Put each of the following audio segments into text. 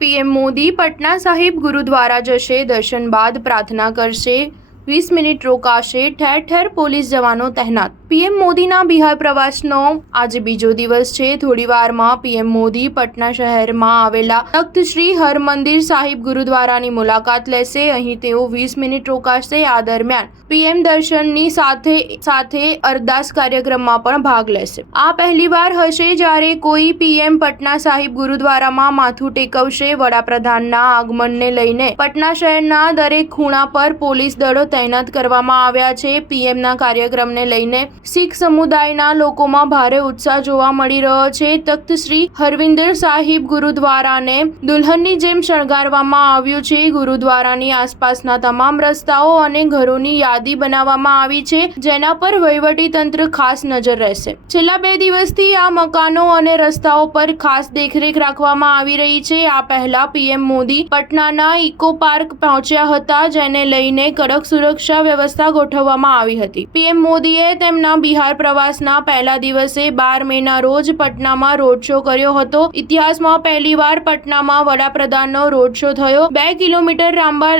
PM Modi Patna Sahib gurdwara जशे, दर्शन बाद प्रार्थना करशे, 20 મિનિટ રોકાશે, ઠેર ઠેર પોલીસ જવાનો તહેનાત। પીએમ મોદીના બિહાર પ્રવાસનો આજે બીજો દિવસ છે। થોડીવારમાં પીએમ મોદી પટના શહેરમાં આવેલા તખ્ત શ્રી હરમંદિર સાહિબ ગુરુદ્વારાની મુલાકાત લેશે। અહીં તેઓ 20 મિનિટ રોકાશે। આ દરમિયાન પીએમ દર્શનની સાથે અરદાસ કાર્યક્રમમાં પણ ભાગ લેશે। આ પહેલીવાર હશે જ્યારે કોઈ પીએમ પટના સાહિબ ગુરુદ્વારામાં માથું ટેકવશે। વડાપ્રધાનના આગમનને લઈને પટના શહેરના દરેક ખૂણા પર પોલીસ દળો તૈનાત કરવામાં આવ્યા છે। પીએમના કાર્યક્રમને લઈને શીખ સમુદાયના લોકોમાં ભારે ઉત્સાહ જોવા મળી રહ્યો છે। તખ્ત શ્રી હરવિંદર સાહિબ ગુરુદ્વારાને દુલ્હનની જેમ શણગારવામાં આવ્યું છે। ગુરુદ્વારાની આસપાસના તમામ રસ્તાઓ અને ઘરોની યાદી બનાવવામાં આવી છે, જેના પર વહીવટી તંત્ર ખાસ નજર રહેશે। છેલ્લા 2 દિવસથી આ મકાનો અને રસ્તાઓ પર ખાસ દેખરેખ રાખવામાં આવી રહી છે। આ પહેલા પીએમ મોદી પટનાના ઇકો પાર્ક પહોંચ્યા હતા, જેને લઈને કડક સુરક્ષા વ્યવસ્થા ગોઠવવામાં આવી હતી। પીએમ મોદીએ તેમના બિહાર પ્રવાસના પહેલા દિવસે 12 મેના રોજ પટનામાં રોડ શો કર્યો હતો। ઇતિહાસમાં પહેલીવાર પટનામાં વડાપ્રધાનનો રોડ શો થયો। 2 કિલોમીટર લાંબા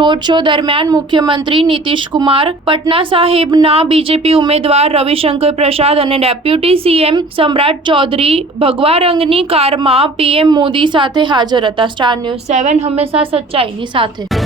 રોડ શો દરમિયાન મુખ્યમંત્રી નીતિશ કુમાર, પટના સાહિબના બીજેપી ઉમેદવાર રવિશંકર પ્રસાદ અને ડેપ્યુટી સીએમ સમ્રાટ ચૌધરી ભગવા રંગની કારમાં પીએમ મોદી સાથે હાજર હતા। સ્ટાર ન્યૂઝ 7 હંમેશા સચ્ચાઈની સાથે।